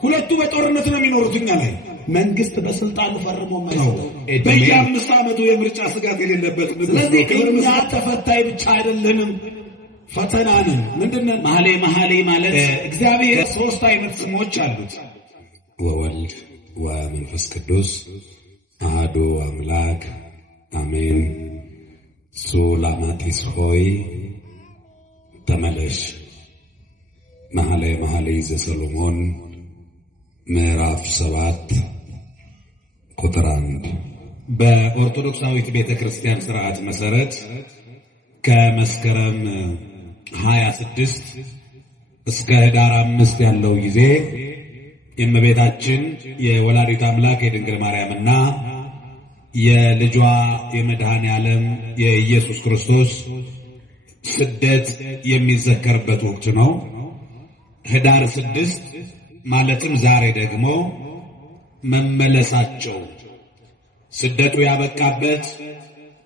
ሁለቱ በጦርነት ነው የሚኖሩትኛ ላይ መንግስት በስልጣኑ ፈርሞ ነው በየ5 ዓመቱ የምርጫ ስጋት የሌለበት ንጉስ። ስለዚህ እኛ ተፈታይ ብቻ አይደለንም ፈተና ነን። ምንድነው መኃልየ ማለት እግዚአብሔር 3 አይነት ስሞች አሉት። ወወልድ ወመንፈስ ቅዱስ አሐዱ አምላክ አሜን። ሱላማጢስ ሆይ ተመለሽ። መኃልየ ዘሰሎሞን ምዕራፍ 7 ቁጥር 1። በኦርቶዶክሳዊት ቤተክርስቲያን ሥርዓት መሰረት ከመስከረም 26 እስከ ህዳር 5 ያለው ጊዜ የእመቤታችን የወላዲተ አምላክ የድንግል ማርያምና የልጇ የመድኃኔ ዓለም የኢየሱስ ክርስቶስ ስደት የሚዘከርበት ወቅት ነው። ህዳር 6 ማለትም ዛሬ ደግሞ መመለሳቸው ስደቱ ያበቃበት፣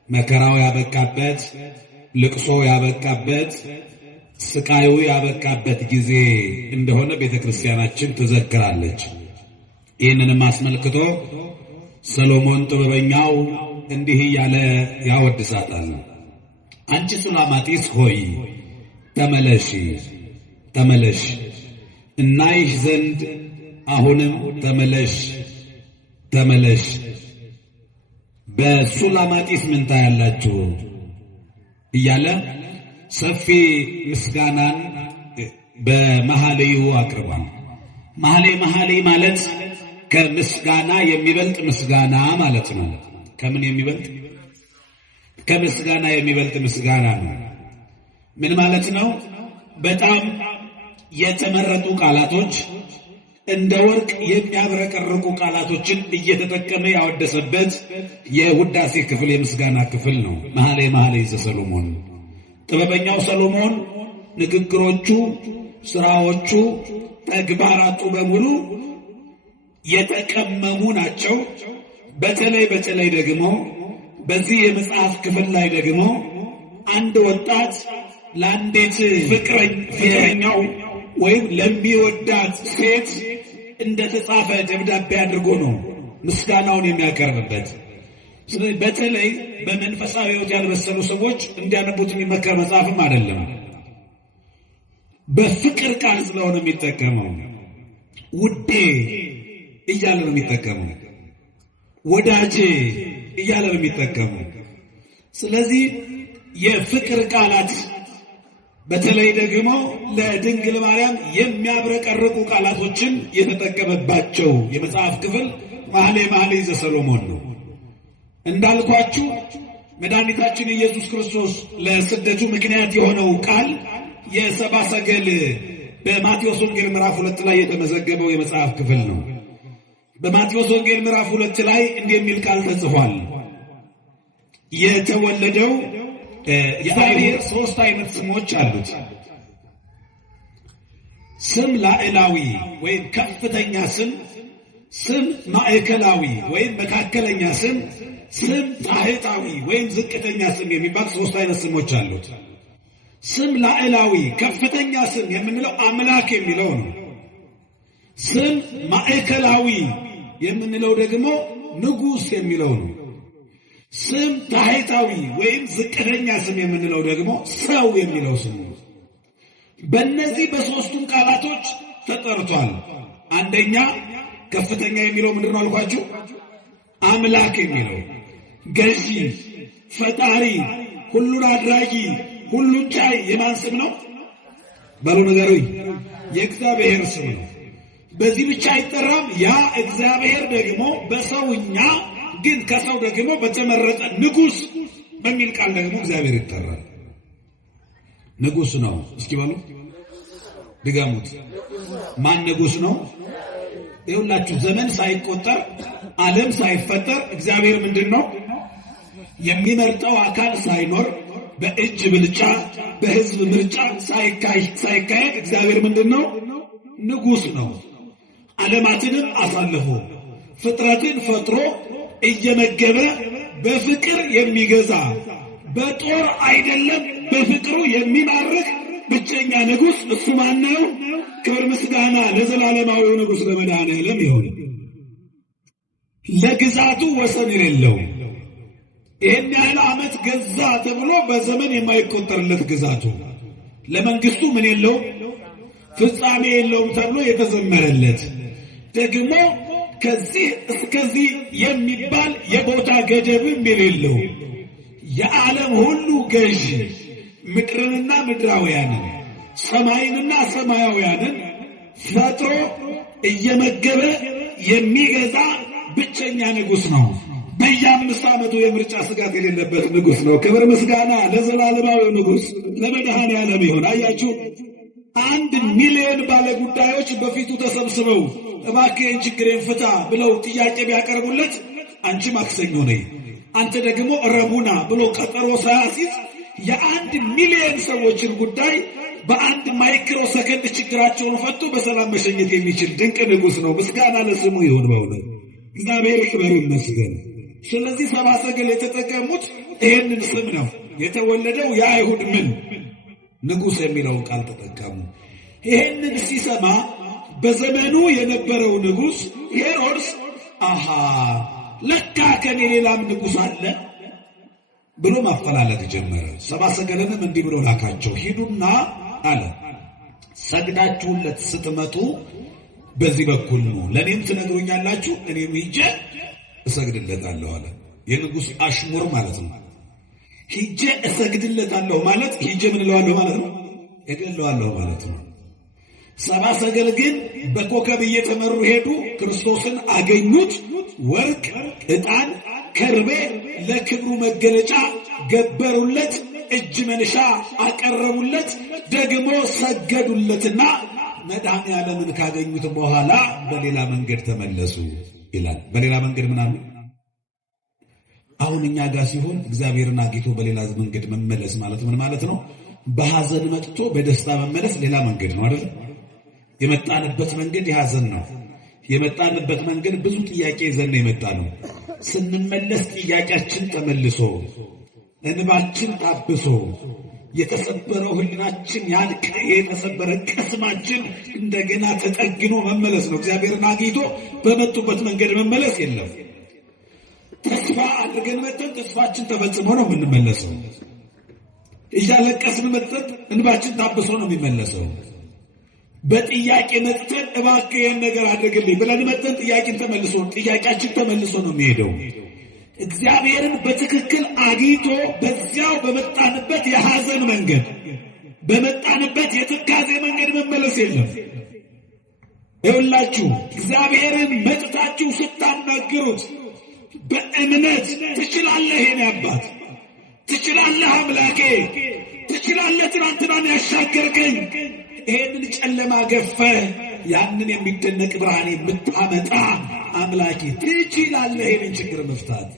መከራው ያበቃበት፣ ልቅሶ ያበቃበት፣ ስቃዩ ያበቃበት ጊዜ እንደሆነ ቤተክርስቲያናችን ትዘክራለች። ይህንንም አስመልክቶ ሰሎሞን ጥበበኛው እንዲህ እያለ ያወድሳታል። አንቺ ሱላማጢስ ሆይ ተመለሺ ተመለሽ፣ እናይሽ ዘንድ አሁንም ተመለሽ ተመለሽ። በሱላማጢስ ምን ታያላችሁ እያለ ሰፊ ምስጋናን በመኃልዩ አቅርቧል። መኃልየ ማለት ከምስጋና የሚበልጥ ምስጋና ማለት ነው። ከምን የሚበልጥ? ከምስጋና የሚበልጥ ምስጋና ነው። ምን ማለት ነው? በጣም የተመረጡ ቃላቶች፣ እንደ ወርቅ የሚያብረቀርቁ ቃላቶችን እየተጠቀመ ያወደሰበት የውዳሴ ክፍል የምስጋና ክፍል ነው። መኃልየ ዘሰሎሞን ጥበበኛው ሰሎሞን ንግግሮቹ፣ ስራዎቹ፣ ተግባራቱ በሙሉ የተቀመሙ ናቸው። በተለይ ደግሞ በዚህ የመጽሐፍ ክፍል ላይ ደግሞ አንድ ወጣት ለአንዲት ፍቅረኛው ወይም ለሚወዳት ሴት እንደተጻፈ ደብዳቤ አድርጎ ነው ምስጋናውን የሚያቀርብበት። ስለዚህ በተለይ በመንፈሳዊ ሕይወት ያልበሰሉ ሰዎች እንዲያነቡት የሚመከር መጽሐፍም አይደለም። በፍቅር ቃል ስለሆነ የሚጠቀመው ውዴ እያለ ነው የሚጠቀመው፣ ወዳጄ እያለ ነው የሚጠቀመው። ስለዚህ የፍቅር ቃላት በተለይ ደግሞ ለድንግል ማርያም የሚያብረቀርቁ ቃላቶችን የተጠቀመባቸው የመጽሐፍ ክፍል መኃልየ ዘሰሎሞን ነው። እንዳልኳችሁ መድኃኒታችን ኢየሱስ ክርስቶስ ለስደቱ ምክንያት የሆነው ቃል የሰብአ ሰገል በማቴዎስ ወንጌል ምዕራፍ 2 ላይ የተመዘገበው የመጽሐፍ ክፍል ነው። በማቴዎስ ወንጌል ምዕራፍ 2 ላይ እንዲህ የሚል ቃል ተጽፏል። የተወለደው እግዚአብሔር 3 አይነት ስሞች አሉት። ስም ላዕላዊ ወይም ከፍተኛ ስም፣ ስም ማዕከላዊ ወይም መካከለኛ ስም፣ ስም ታሕታዊ ወይም ዝቅተኛ ስም የሚባል 3 አይነት ስሞች አሉት። ስም ላዕላዊ ከፍተኛ ስም የምንለው አምላክ የሚለው ነው። ስም ማዕከላዊ የምንለው ደግሞ ንጉሥ የሚለው ነው። ስም ታሕታዊ ወይም ዝቅተኛ ስም የምንለው ደግሞ ሰው የሚለው ስም ነው። በእነዚህ በሦስቱም ቃላቶች ተጠርቷል። አንደኛ ከፍተኛ የሚለው ምንድን ነው አልኳችሁ? አምላክ የሚለው ገዢ፣ ፈጣሪ፣ ሁሉን አድራጊ፣ ሁሉን ቻይ የማን ስም ነው? በሉ ንገሩኝ። የእግዚአብሔር ስም ነው። በዚህ ብቻ አይጠራም። ያ እግዚአብሔር ደግሞ በሰውኛ ግን ከሰው ደግሞ በተመረጠ ንጉሥ በሚል ቃል ደግሞ እግዚአብሔር ይጠራል። ንጉሥ ነው። እስኪ በሉ ድገሙት። ማን ንጉሥ ነው? ይኸውላችሁ ዘመን ሳይቆጠር ዓለም ሳይፈጠር እግዚአብሔር ምንድን ነው? የሚመርጠው አካል ሳይኖር በእጅ ብልጫ በሕዝብ ምርጫ ሳይካሄድ እግዚአብሔር ምንድን ነው? ንጉሥ ነው። ዓለማትንም አሳልፎ ፍጥረትን ፈጥሮ እየመገበ በፍቅር የሚገዛ በጦር አይደለም በፍቅሩ የሚማርክ ብቸኛ ንጉሥ እሱ ማን ነው? ክብር ምስጋና ለዘላለማዊው ንጉሥ ለመድኃኔዓለም ይሁን። ለግዛቱ ወሰን የሌለው ይህን ያህል ዓመት ገዛ ተብሎ በዘመን የማይቆጠርለት ግዛቱ ለመንግስቱ ምን የለው ፍጻሜ የለውም ተብሎ የተዘመረለት ደግሞ ከዚህ እስከዚህ የሚባል የቦታ ገደብም የሌለው የዓለም ሁሉ ገዥ ምድርንና ምድራውያንን ሰማይንና ሰማያውያንን ፈጥሮ እየመገበ የሚገዛ ብቸኛ ንጉሥ ነው። በየ5 ዓመቱ የምርጫ ስጋት የሌለበት ንጉሥ ነው። ክብር ምስጋና ለዘላለማዊ ንጉሥ ለመድኃኔዓለም ይሁን። አያችሁ 1 ሚሊዮን ባለጉዳዮች በፊቱ ተሰብስበው እባክህን ችግሬን ፍታ ብለው ጥያቄ ቢያቀርቡለት አንቺ ማክሰኞ ነይ አንተ ደግሞ ረቡና ብሎ ቀጠሮ ሳያሲዝ የ1 ሚሊዮን ሰዎችን ጉዳይ በአንድ ማይክሮ ሰከንድ ችግራቸውን ፈቶ በሰላም መሸኘት የሚችል ድንቅ ንጉሥ ነው። ምስጋና ለስሙ ይሁን። በእውነት እግዚአብሔር ይክበር ይመስገን። ስለዚህ ሰብአ ሰገል የተጠቀሙት ይህንን ስም ነው። የተወለደው የአይሁድ ምን ንጉሥ የሚለውን ቃል ተጠቀሙ። ይህንን ሲሰማ በዘመኑ የነበረው ንጉሥ ሄሮድስ አሃ ለካ ከኔ ሌላም ንጉሥ አለ ብሎ ማፈላለግ ጀመረ። ሰብአ ሰገልንም እንዲህ ብሎ ላካቸው። ሂዱና አለ ሰግዳችሁለት ስትመጡ በዚህ በኩል ነው ለኔም ትነግሩኛላችሁ፣ እኔም ሂጄ እሰግድለታለሁ አለ። የንጉሥ አሽሙር ማለት ነው። ሂጄ እሰግድለታለሁ ማለት ሂጄ ምን እለዋለሁ ማለት ነው? እገለዋለሁ ማለት ነው። ሰብአ ሰገል ግን በኮከብ እየተመሩ ሄዱ። ክርስቶስን አገኙት። ወርቅ፣ ዕጣን፣ ከርቤ ለክብሩ መገለጫ ገበሩለት። እጅ መንሻ አቀረቡለት። ደግሞ ሰገዱለትና መድኃኔዓለምን ካገኙት በኋላ በሌላ መንገድ ተመለሱ ይላል። በሌላ መንገድ ምናምን አሁን እኛ ጋር ሲሆን እግዚአብሔርን አግኝቶ በሌላ መንገድ መመለስ ማለት ምን ማለት ነው? በሐዘን መጥቶ በደስታ መመለስ ሌላ መንገድ ነው አይደል? የመጣንበት መንገድ የሐዘን ነው። የመጣንበት መንገድ ብዙ ጥያቄ ይዘን የመጣ ነው። ስንመለስ ጥያቄያችን ተመልሶ እንባችን ታብሶ የተሰበረው ህሊናችን ያልቅ የተሰበረ ቅስማችን እንደገና ተጠግኖ መመለስ ነው። እግዚአብሔርን አግኝቶ በመጡበት መንገድ መመለስ የለም። ተስፋ አድርገን መጥተን ተስፋችን ተፈጽሞ ነው የምንመለሰው። እያለቀስን መጥተን እንባችን ታብሶ ነው የሚመለሰው። በጥያቄ መጥተን እባክህ ይህን ነገር አድርግልኝ ብለን መጥተን ጥያቄያችን ተመልሶ ነው የሚሄደው። እግዚአብሔርን በትክክል አግኝቶ በዚያው በመጣንበት የሐዘን መንገድ በመጣንበት የትካዜ መንገድ መመለስ የለም። ይኸውላችሁ እግዚአብሔርን መጥታችሁ ስታናግሩት በእምነት ትችላለህ፣ የኔ አባት ትችላለህ፣ አምላኬ ትችላለህ፣ ትናንትናን ያሻገርከኝ ይሄንን ጨለማ ገፈህ ያንን የሚደነቅ ብርሃን የምታመጣ አምላኬ ትችላለህ ይሄንን ችግር መፍታት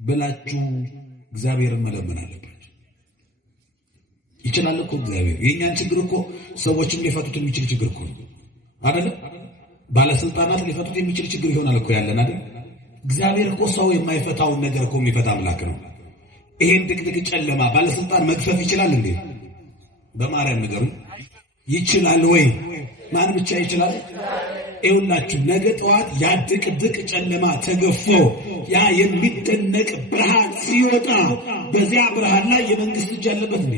ብላችሁ እግዚአብሔርን መለመን አለባችሁ። ይችላል እኮ እግዚአብሔር። የእኛን ችግር እኮ ሰዎችም ሊፈቱት የሚችል ችግር እኮ አይደለ? ባለስልጣናት ሊፈቱት የሚችል ችግር ይሆናል እኮ ያለን አይደል? እግዚአብሔር እኮ ሰው የማይፈታውን ነገር እኮ የሚፈታ አምላክ ነው። ይሄን ድቅድቅ ጨለማ ባለስልጣን መግፈፍ ይችላል እንዴ? በማርያም ንገሩ። ይችላል ወይ? ማን ብቻ ይችላል? ይኸውላችሁ ነገ ጠዋት ያ ድቅድቅ ጨለማ ተገፎ ያ የሚደነቅ ብርሃን ሲወጣ በዚያ ብርሃን ላይ የመንግስት እጅ አለበት እንዴ?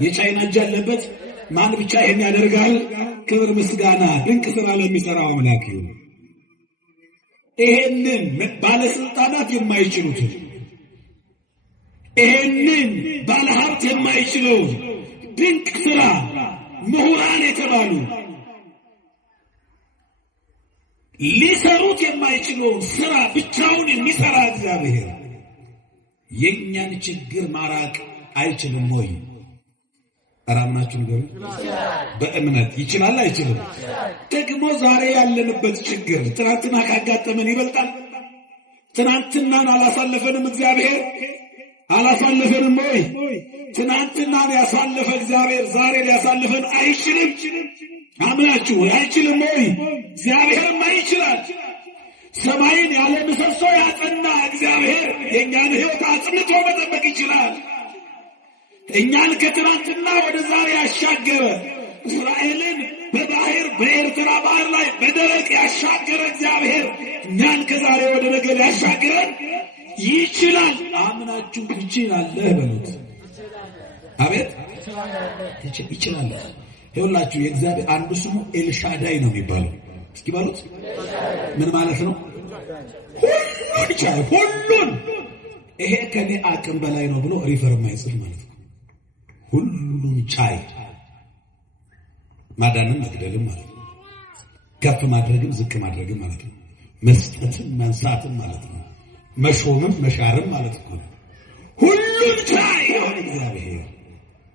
የቻይና እጅ አለበት? ማን ብቻ ይሄን ያደርጋል? ክብር ምስጋና ድንቅ ስራ ለሚሰራው አምላክ ይሁን። ይሄንን ባለስልጣናት የማይችሉትን ይሄንን ባለሀብት የማይችለው ድንቅ ስራ ምሁራን የተባሉ ሊሰሩት የማይችለውን ስራ ብቻውን የሚሰራ እግዚአብሔር የእኛን ችግር ማራቅ አይችልም ወይ? አራምናችሁ ንገሩ። በእምነት ይችላል አይችልም? ደግሞ ዛሬ ያለንበት ችግር ትናንትና ካጋጠመን ይበልጣል። ትናንትናን አላሳለፈንም እግዚአብሔር አላሳለፈንም ወይ? ትናንትናን ያሳለፈ እግዚአብሔር ዛሬ ሊያሳልፈን አይችልም? አምናችሁ አይችልም ወይ? እግዚአብሔርማ ይችላል። ሰማይን ያለ ምሰሶ ያጸና እግዚአብሔር የእኛን ሕይወት አጽንቶ መጠበቅ ይችላል። እኛን ከትናንትና ወደ ዛሬ ያሻገረ እስራኤልን በባህር በኤርትራ ባህር ላይ በደረቅ ያሻገረ እግዚአብሔር እኛን ከዛሬ ወደ ነገ ያሻገረን ይችላል። አምናችሁ ትችላለህ በሉት። አቤት ይችላል። ይኸውላችሁ የእግዚአብሔር አንዱ ስሙ ኤልሻዳይ ነው የሚባለው። እስኪ በሉት ምን ማለት ነው? ሁሉን ቻይ፣ ሁሉን ይሄ ከኔ አቅም በላይ ነው ብሎ ሪፈር የማይጽፍ ማለት ነው። ሁሉን ቻይ ማዳንም መግደልም ማለት ነው። ከፍ ማድረግም ዝቅ ማድረግም ማለት ነው። መስጠትም መንሳትም ማለት ነው። መሾምም መሻርም ማለት ነው። ሁሉን ቻይ የሆነ እግዚአብሔር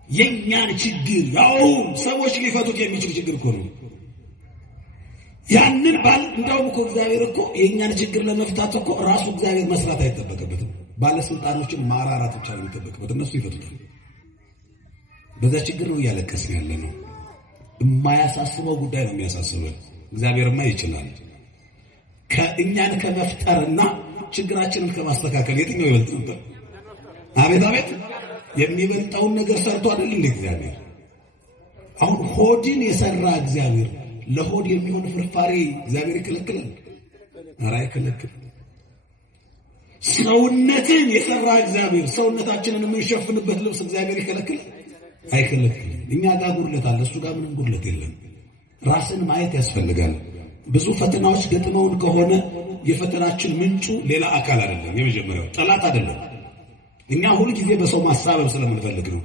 የኛን ችግር ያው ሰዎች ሊፈቱት የሚችል ችግር እኮ ነው። ያንን እንደውም እኮ እግዚአብሔር እኮ የኛን ችግር ለመፍታት እኮ ራሱ እግዚአብሔር መስራት አይጠበቅበትም። ባለስልጣኖችን ማራራት ብቻ ነው የሚጠበቅበት፣ እነሱ ይፈቱታል። በዛ ችግር ነው እያለቀስን ያለ ነው። የማያሳስበው ጉዳይ ነው የሚያሳስበን። እግዚአብሔርማ ይችላል። ከእኛን ከመፍጠርና ችግራችንን ከማስተካከል የትኛው ይበልጥ ነበር? አቤት አቤት! የሚበልጠውን ነገር ሰርቶ አይደል እንደ እግዚአብሔር። አሁን ሆድን የሰራ እግዚአብሔር ለሆድ የሚሆን ፍርፋሪ እግዚአብሔር ይከለክላል? ኧረ አይከለክልም። ሰውነትን የሰራ እግዚአብሔር ሰውነታችንን የምንሸፍንበት ልብስ እግዚአብሔር ይከለክላል? አይከለክልም። እኛ ጋር ጉድለት አለ፣ እሱ ጋር ምንም ጉድለት የለም። ራስን ማየት ያስፈልጋል። ብዙ ፈተናዎች ገጥመውን ከሆነ የፈተናችን ምንጩ ሌላ አካል አይደለም። የመጀመሪያው ጠላት አይደለም። እኛ ሁሉ ጊዜ በሰው ማሳበብ ስለምንፈልግ ነው።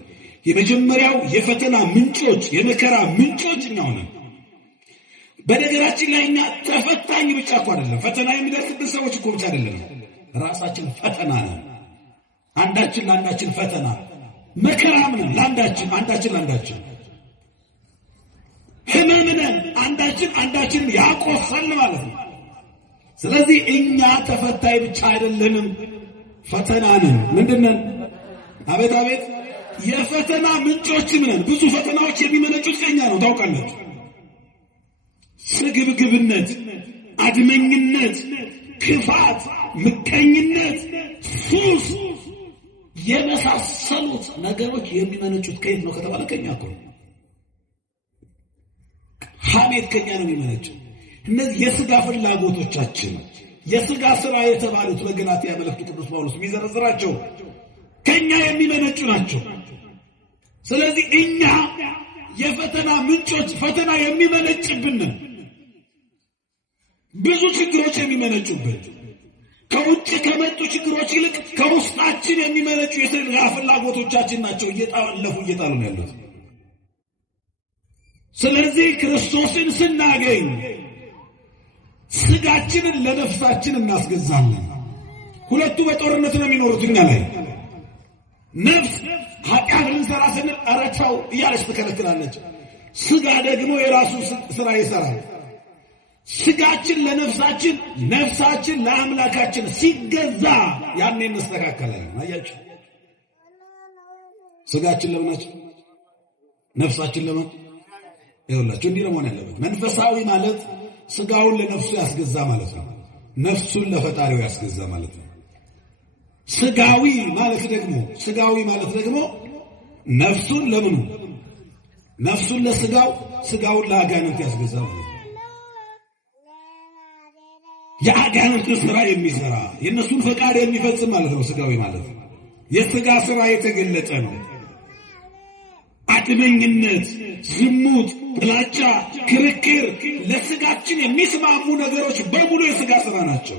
የመጀመሪያው የፈተና ምንጮች የመከራ ምንጮች እኛው ነን። በነገራችን ላይ እኛ ተፈታኝ ብቻ እኮ አይደለም፣ ፈተና የሚደርስብን ሰዎች እኮ ብቻ አይደለም። ራሳችን ፈተና ነን። አንዳችን ለአንዳችን ፈተና መከራም ነን። አንዳችን ለአንዳችን ህመም ነን። አንዳችን ያቆሰል ማለት ነው። ስለዚህ እኛ ተፈታይ ብቻ አይደለንም፣ ፈተና ነን። ምንድነን? አቤት አቤት! የፈተና ምንጮችም ነን። ብዙ ፈተናዎች የሚመነጩት ከኛ ነው። ታውቃላችሁ፣ ስግብግብነት፣ አድመኝነት፣ ክፋት፣ ምቀኝነት፣ ሱስ የመሳሰሉት ነገሮች የሚመነጩት ከየት ነው ከተባለ ከኛ እኮ ነው። ሐሜት ከኛ ነው የሚመነጨው። እነዚህ የሥጋ ፍላጎቶቻችን የሥጋ ሥራ የተባሉት በገላትያ መልእክቱ ቅዱስ ጳውሎስ የሚዘረዝራቸው ከኛ የሚመነጩ ናቸው። ስለዚህ እኛ የፈተና ምንጮች፣ ፈተና የሚመነጭብን ብዙ ችግሮች የሚመነጩብን ከውጭ ከመጡ ችግሮች ይልቅ ከውስጣችን የሚመነጩ የሥጋ ፍላጎቶቻችን ናቸው እየጣሉ ነው ያሉት። ስለዚህ ክርስቶስን ስናገኝ ሥጋችንን ለነፍሳችን እናስገዛለን። ሁለቱ በጦርነት ነው የሚኖሩት እኛ ላይ። ነፍስ ኃጢአት ልንሰራ ስንል ኧረ ተው እያለች ትከለክላለች። ሥጋ ደግሞ የራሱ ሥራ ይሠራል። ሥጋችን ለነፍሳችን፣ ነፍሳችን ለአምላካችን ሲገዛ ያኔ እንስተካከላለን። አያችሁ፣ ሥጋችን ለምናችን፣ ነፍሳችን ለምን? ይኸውላችሁ እንዲህ ነው መሆን ያለበት። መንፈሳዊ ማለት ሥጋውን ለነፍሱ ያስገዛ ማለት ነው። ነፍሱን ለፈጣሪው ያስገዛ ማለት ነው። ሥጋዊ ማለት ደግሞ ነፍሱን ለምኑ? ነፍሱን ለሥጋው፣ ሥጋውን ለአጋንንት ያስገዛ ማለት ነው። የአጋንንትን ሥራ የሚሠራ የእነሱን ፈቃድ የሚፈጽም ማለት ነው። ሥጋዊ ማለት የሥጋ ሥራ የተገለጠ ነው። አድመኝነት፣ ዝሙት፣ ጥላቻ፣ ክርክር፣ ለሥጋችን የሚስማሙ ነገሮች በሙሉ የሥጋ ሥራ ናቸው።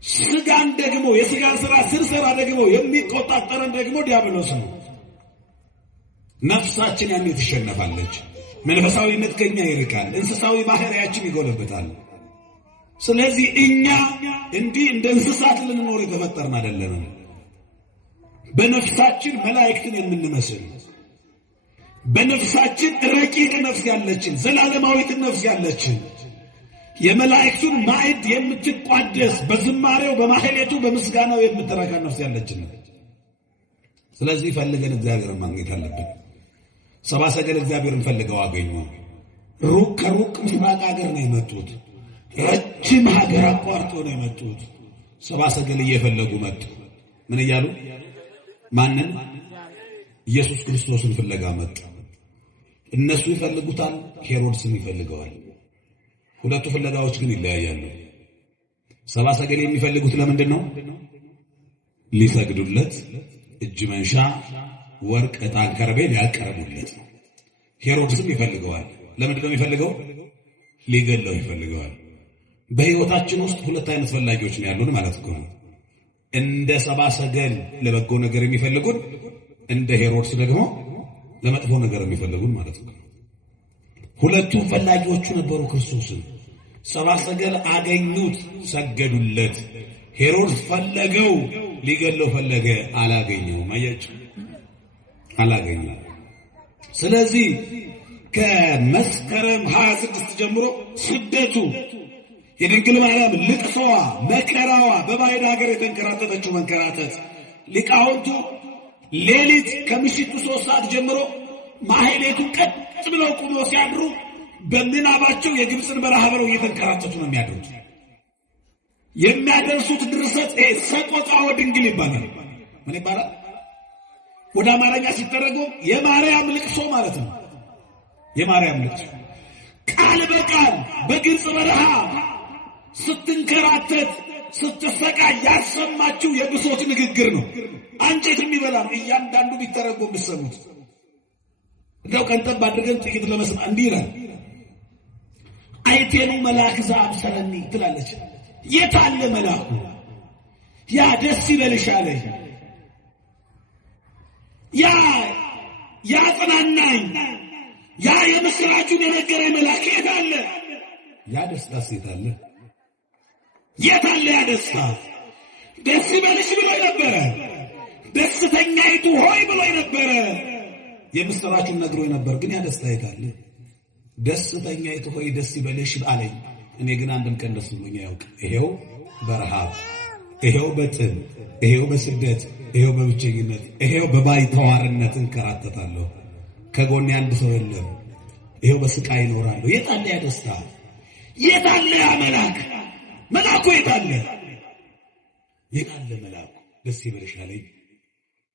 ሥጋን ደግሞ የሥጋ ሥራ ስንሠራ ደግሞ የሚቆጣጠረን ደግሞ ዲያብሎስ ነው። ነፍሳችን ያኔ ትሸነፋለች። መንፈሳዊነት ከኛ ይርቃል። እንስሳዊ ባህሪያችን ይጎለበታል። ስለዚህ እኛ እንዲህ እንደ እንስሳት ልንኖር የተፈጠርን አይደለንም። በነፍሳችን መላእክትን የምንመስል፣ በነፍሳችን ረቂቅ ነፍስ ያለችን፣ ዘላለማዊት ነፍስ ያለችን፣ የመላእክቱን ማዕድ የምትቋደስ፣ በዝማሬው በማህሌቱ በምስጋናው የምትረካ ነፍስ ያለችን። ስለዚህ ፈልገን እግዚአብሔርን ማግኘት አለብን። ሰብአ ሰገል እግዚአብሔርን ፈልገው አገኙ። ከሩቅ ምስራቅ ሀገር ነው የመጡት። ረጅም ሀገር አቋርጦ ነው የመጡት። ሰብአ ሰገል እየፈለጉ መጡ። ምን እያሉ? ማንን? ኢየሱስ ክርስቶስን ፍለጋ መጡ። እነሱ ይፈልጉታል፣ ሄሮድስም ይፈልገዋል። ሁለቱ ፍለጋዎች ግን ይለያያሉ። ሰብአ ሰገል የሚፈልጉት ለምንድን ነው? ሊሰግዱለት፣ እጅ መንሻ፣ ወርቅ፣ ዕጣን፣ ከርቤ ሊያቀርቡለት ነው። ሄሮድስም ይፈልገዋል። ለምንድን ነው የሚፈልገው? ሊገለው ይፈልገዋል። በሕይወታችን ውስጥ ሁለት አይነት ፈላጊዎች ነው ያሉን ማለት ነው። እንደ ሰብአ ሰገል ለበጎ ነገር የሚፈልጉን፣ እንደ ሄሮድስ ደግሞ ለመጥፎ ነገር የሚፈልጉን ማለት ነው። ሁለቱም ፈላጊዎቹ ነበሩ ክርስቶስን። ሰብአ ሰገል አገኙት፣ ሰገዱለት። ሄሮድስ ፈለገው፣ ሊገለው ፈለገ፣ አላገኘውም። አያችሁ፣ አላገኘው። ስለዚህ ከመስከረም 26 ጀምሮ ስደቱ፣ የድንግል ማርያም ልቅሶዋ፣ መከራዋ፣ በባዕድ ሀገር የተንከራተተችው መንከራተት፣ ሊቃውንቱ ሌሊት ከምሽቱ 3 ሰዓት ጀምሮ ማህሌቱን ቀጥ ብለው ቁመው ሲያድሩ በምናባቸው የግብፅን በረሃ ብለው እየተንከራተቱ ነው የሚያድሩት። የሚያደርሱት ድርሰት ሰቆቃወ ድንግል ይባላል። ምን ይባላል? ወደ አማርኛ ሲተረጎም የማርያም ልቅሶ ማለት ነው። የማርያም ልቅሶ ቃል በቃል በግብፅ በረሃ ስትንከራተት ስትሰቃይ ያሰማችው የብሶት ንግግር ነው። አንጀት የሚበላ ነው። እያንዳንዱ ቢተረጎም ብትሰሙት እንደው ቀንጠብ አድርገን ጥቂት ለመስማት እንዲህ ይላል። አይቴኑ መልአክ ዘአብሰረኒ ትላለች። የት አለ መልአኩ? ያ ደስ ይበልሽ አለኝ፣ ያ ያጽናናኝ፣ ያ የምስራቹን የነገረኝ መልአክ የት አለ? ያ ደስታ ሴት አለ? የት አለ ያ ደስታ? ደስ ይበልሽ ብሎ ነበረ። ደስተኛይቱ ሆይ ብሎ ነበረ። የምስራቹን ነግሮ ነበር። ግን ያ ደስታ የት አለ? ደስተኛይቱ ሆይ ደስ ይበልሽ አለኝ። እኔ ግን አንድም ቀን ደስ ብሎኝ አያውቅም። ይሄው በረሃብ፣ ይሄው በጥም፣ ይሄው በስደት፣ ይሄው በብቸኝነት፣ ይሄው በባይተዋርነት እንከራተታለሁ። ከጎኔ አንድ ሰው የለም። ይሄው በስቃይ እኖራለሁ። የት አለ ያ ደስታ? የት አለ ያ መልአክ? መልአኩ የት አለ? የት አለ መልአኩ? ደስ ይበልሽ አለኝ።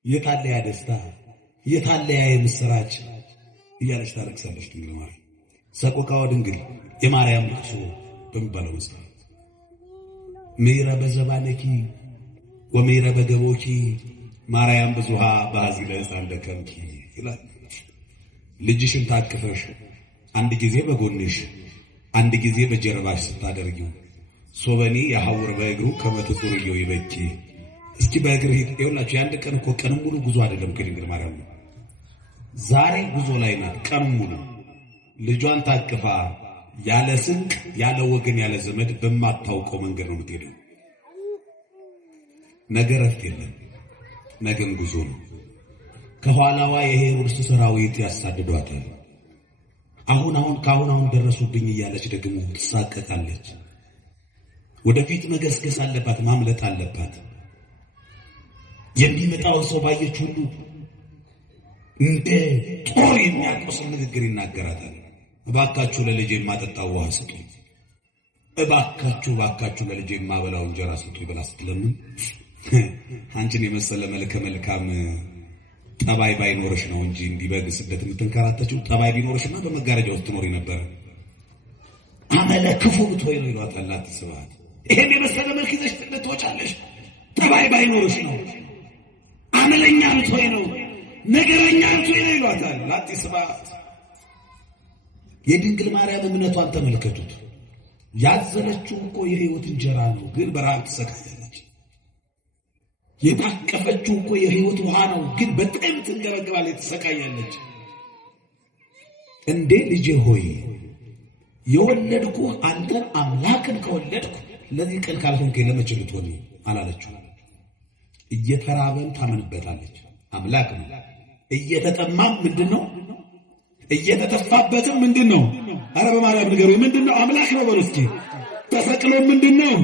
የት አለ ያ ደስታ? የት አለ ያ የምስራች? እያለች ታለቅሳለች ድንግል ማርያም። ሰቆቃወ ድንግል የማርያም ልቅሶ በሚባለው መጽሐፍ ምሕረ በዘባነኪ ወምሕረ በገቦኪ ማርያም ብዙሃ በኀዚለ ሕፃን ደከምኪ ይላል። ልጅሽን ታቅፈሽ አንድ ጊዜ በጎንሽ አንድ ጊዜ በጀርባሽ ስታደርጊው ሶበኒ የሐውር በእግሩ ከመትዙርየው ይበኪ። እስኪ በእግር ይኸውላችሁ፣ የአንድ ቀን እኮ ቀን ሙሉ ጉዞ አይደለም ከድንግል ማርያም ነው። ዛሬ ጉዞ ላይ ናት። ቀን ሙሉ ልጇን ታቅፋ ያለ ስንቅ ያለ ወገን ያለ ዘመድ በማታውቀው መንገድ ነው የምትሄደው። ነገ እረፍት የለም፣ ነገም ጉዞ ነው። ከኋላዋ የሄሮድስ ሰራዊት ያሳድዷታል። አሁን ደረሱብኝ እያለች ደግሞ ትሳቀቃለች። ወደፊት መገስገስ አለባት፣ ማምለጥ አለባት። የሚመጣውን ሰው ባየች ሁሉ እንደ ጦር የሚያቆስል ንግግር ይናገራታል። እባካችሁ ለልጄ የማጠጣው ውሃ ስጡኝ፣ እባካችሁ ለልጄ የማበላው እንጀራ ስጡኝ ብላ ስትለምን አንቺን የመሰለ መልከ መልካም ጠባይ ባይኖርሽ ነው እንጂ እንዲህ በስደት የምትንከራተችው። ጠባይ ቢኖርሽና በመጋረጃ ውስጥ ትኖሪ ነበር። አመለ ክፉ ብትሆይ ነው ይሏታል ስብሐት። ይሄን የመሰለ መልክ ይዘሽ ትወጫለሽ። ጠባይ ባይኖርሽ ነው። አመለኛ ብትሆይ ነው፣ ነገረኛ ብትሆይ ነው ይሏታል ስብሐት። የድንግል ማርያም እምነቷን ተመልከቱት። ያዘለችው እኮ የሕይወት እንጀራ ነው፣ ግን በረሃብ ትሰቃያለች። የታቀፈችው እኮ የሕይወት ውሃ ነው፣ ግን በጥም ትንገበገባለች፣ ትሰቃያለች። እንዴ ልጄ ሆይ የወለድኩ አንተን አምላክን ከወለድኩ ለዚህ ቀን ካልሆንከኝ ለመቼ ልትሆን አላለችው። እየተራበን ታመንበታለች፣ አምላክ ነው። እየተጠማም ምንድነው? እየተተፋበትም ምንድነው? አረ በማርያም ንገሩ፣ ምንድነው? አምላክ ነው በሉ እስኪ። ተሰቅሎ ምንድነው?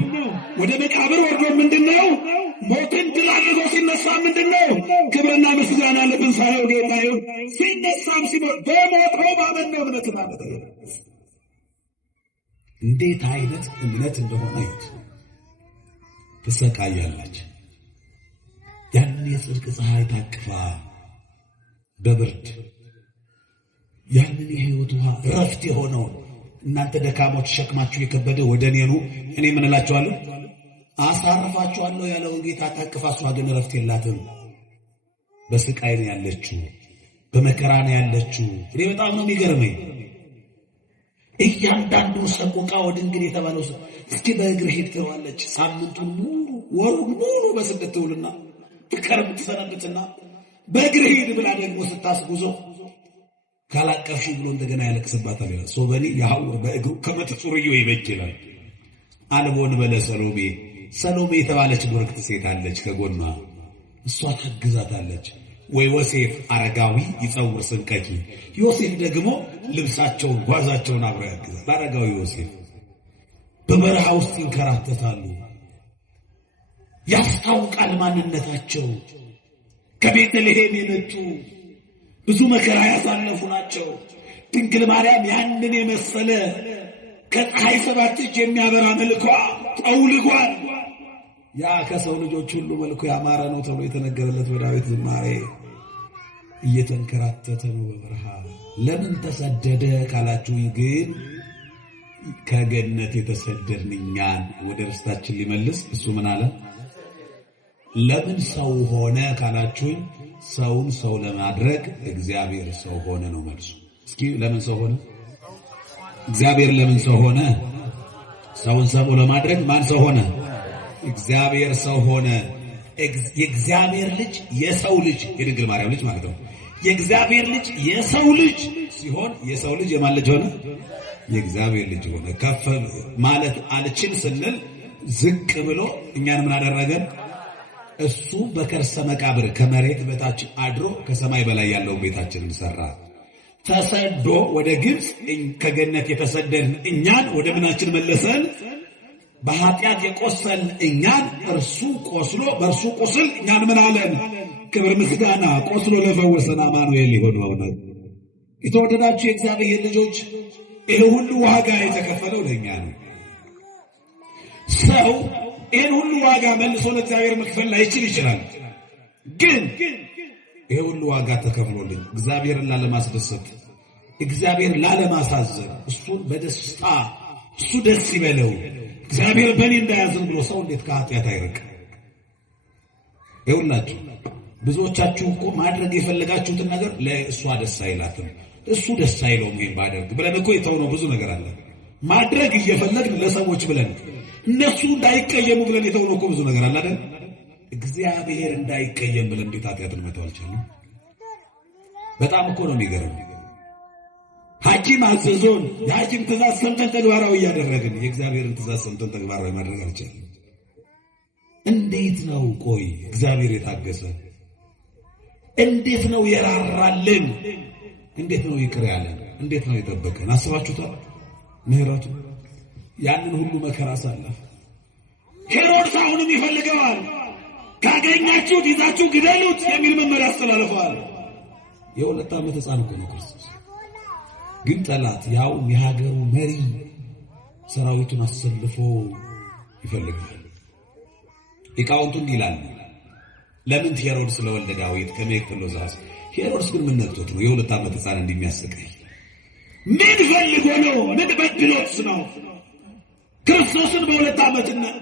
ወደ መቃብር ወርዶ ምንድነው? ሞትን ድል አድርጎ ሲነሳ ምንድነው? ክብርና ምስጋና ለትንሣኤው ጌታ ይሁን። ሲነሳም ሲሞት በሞተው ማመን ነው እምነት ማለት ነው። እንዴት አይነት እምነት እንደሆነ ይሁት። ትሰቃያለች። ያን የጽድቅ ፀሐይ ታቅፋ በብርድ ያንን የሕይወት ውሃ ረፍት የሆነው እናንተ ደካሞች ሸክማችሁ የከበደ ወደ እኔ ኑ እኔ ምን እላችኋለሁ አሳርፋችኋለሁ ያለውን ጌታ ታቅፋ እሷ ግን ረፍት የላትም። በስቃይ ነው ያለችው፣ በመከራ ነው ያለችው። እኔ በጣም ነው የሚገርመኝ እያንዳንዱ ሰቆቃ ወድንግል የተባለው ሰው እስኪ በእግር ሄድ ትለዋለች። ሳምንቱን ሙሉ ወሩን ሙሉ በስደት ትውልና ትከርም ትሰነብትና በእግር ሄድ ብላ ደግሞ ስታስጉዞ ካላቀፍሽ ብሎ እንደገና ያለቅስባታል። ሶበኒ ያውር በእግሩ ከመትጹርዮ ይበጅላል አልቦን በለ ሰሎሜ ሰሎሜ የተባለች ብርክት ሴት አለች ከጎኗ እሷ ታግዛታለች። ወይ ዮሴፍ አረጋዊ ይጸውር ስንቀቂ ዮሴፍ ደግሞ ልብሳቸውን ጓዛቸውን አብሮ ያግዛል። አረጋዊ ዮሴፍ በበረሃ ውስጥ ይንከራተታሉ። ያስታውቃል ማንነታቸው። ከቤተልሔም የመጡ ብዙ መከራ ያሳለፉ ናቸው። ድንግል ማርያም ያንን የመሰለ ከፀሐይ ሰባት እጅ የሚያበራ መልኳ ጠውልጓል። ያ ከሰው ልጆች ሁሉ መልኩ ያማረ ነው ተብሎ የተነገረለት በዳዊት ዝማሬ እየተንከራተተ ነው በበረሃ። ለምን ተሰደደ ካላችሁ ግን ከገነት የተሰደድን እኛን ወደ ርስታችን ሊመልስ እሱ ምን አለ? ለምን ሰው ሆነ ካላችሁ ሰውን ሰው ለማድረግ እግዚአብሔር ሰው ሆነ ነው መልሱ። እስኪ ለምን ሰው ሆነ? እግዚአብሔር ለምን ሰው ሆነ? ሰውን ሰው ለማድረግ ማን ሰው ሆነ? እግዚአብሔር ሰው ሆነ። የእግዚአብሔር ልጅ የሰው ልጅ የድንግል ማርያም ልጅ ማለት ነው። የእግዚአብሔር ልጅ የሰው ልጅ ሲሆን የሰው ልጅ የማን ልጅ ሆነ? የእግዚአብሔር ልጅ ሆነ። ከፍ ማለት አልችል ስንል ዝቅ ብሎ እኛን ምን አደረገን? እሱ በከርሰ መቃብር ከመሬት በታች አድሮ ከሰማይ በላይ ያለውን ቤታችንን ሰራ። ተሰዶ ወደ ግብፅ ከገነት የተሰደድን እኛን ወደ ምናችን መለሰን? በኃጢአት የቆሰል እኛን እርሱ ቆስሎ በእርሱ ቁስል እኛን ምን አለን? ክብር ምስጋና ቆስሎ ለፈወሰን አማኑኤል ይሁን። በእውነት የተወደዳችሁ የእግዚአብሔር ልጆች ይህ ሁሉ ዋጋ የተከፈለው ለእኛ ነው። ሰው ይህን ሁሉ ዋጋ መልሶ ለእግዚአብሔር መክፈል ላይችል ይችላል። ግን ይህ ሁሉ ዋጋ ተከፍሎልኝ እግዚአብሔርን ላለማስደሰት፣ እግዚአብሔር ላለማሳዘን፣ እሱን በደስታ እሱ ደስ ይበለው እግዚአብሔር በእኔ እንዳያዝን ብሎ ሰው እንዴት ከኃጢአት አይርቅ? ይኸውላችሁ ብዙዎቻችሁ እኮ ማድረግ የፈለጋችሁትን ነገር ለእሷ ደስ አይላትም፣ እሱ ደስ አይለውም ይሄን ባደርግ ብለን እኮ የተውነው ብዙ ነገር አለ። ማድረግ እየፈለግን ለሰዎች ብለን እነሱ እንዳይቀየሙ ብለን የተውነው እኮ ብዙ ነገር አለ አይደል? እግዚአብሔር እንዳይቀየም ብለን እንዴት ኃጢአትን መተው አልቻልንም? በጣም እኮ ነው የሚገርመው። ሐኪም አዘዞን የሐኪም ትእዛዝ ሰምተን ተግባራዊ እያደረግን የእግዚአብሔርን ትእዛዝ ሰምተን ተግባራዊ ማድረግ አልቻልንም። እንዴት ነው ቆይ እግዚአብሔር የታገሰ? እንዴት ነው የራራልን? እንዴት ነው ይቅር ያለን? እንዴት ነው የጠበቀን? አስባችሁታል? ምህረቱ ያንን ሁሉ መከራ ሳለፈ። ሄሮድስ አሁንም ይፈልገዋል። ካገኛችሁት ይዛችሁ ግደሉት የሚል መመሪያ አስተላልፈዋል። የ2 ዓመት ሕፃን እኮ ነው ክርስቶስ። ግን ጠላት ያው የሀገሩ መሪ ሰራዊቱን አሰልፎ ይፈልጋል። ሊቃውንቱ እንዲህ ይላሉ፣ ለምን ሄሮድስ ለወልደ ዳዊት ከመይክፈሎ ዛስ። ሄሮድስ ግን ምን ነክቶት ነው የ2 ዓመት ሕፃን እንደሚያሰቃይ? ምን ፈልጎ ነው? ምን በድሎት ነው ክርስቶስን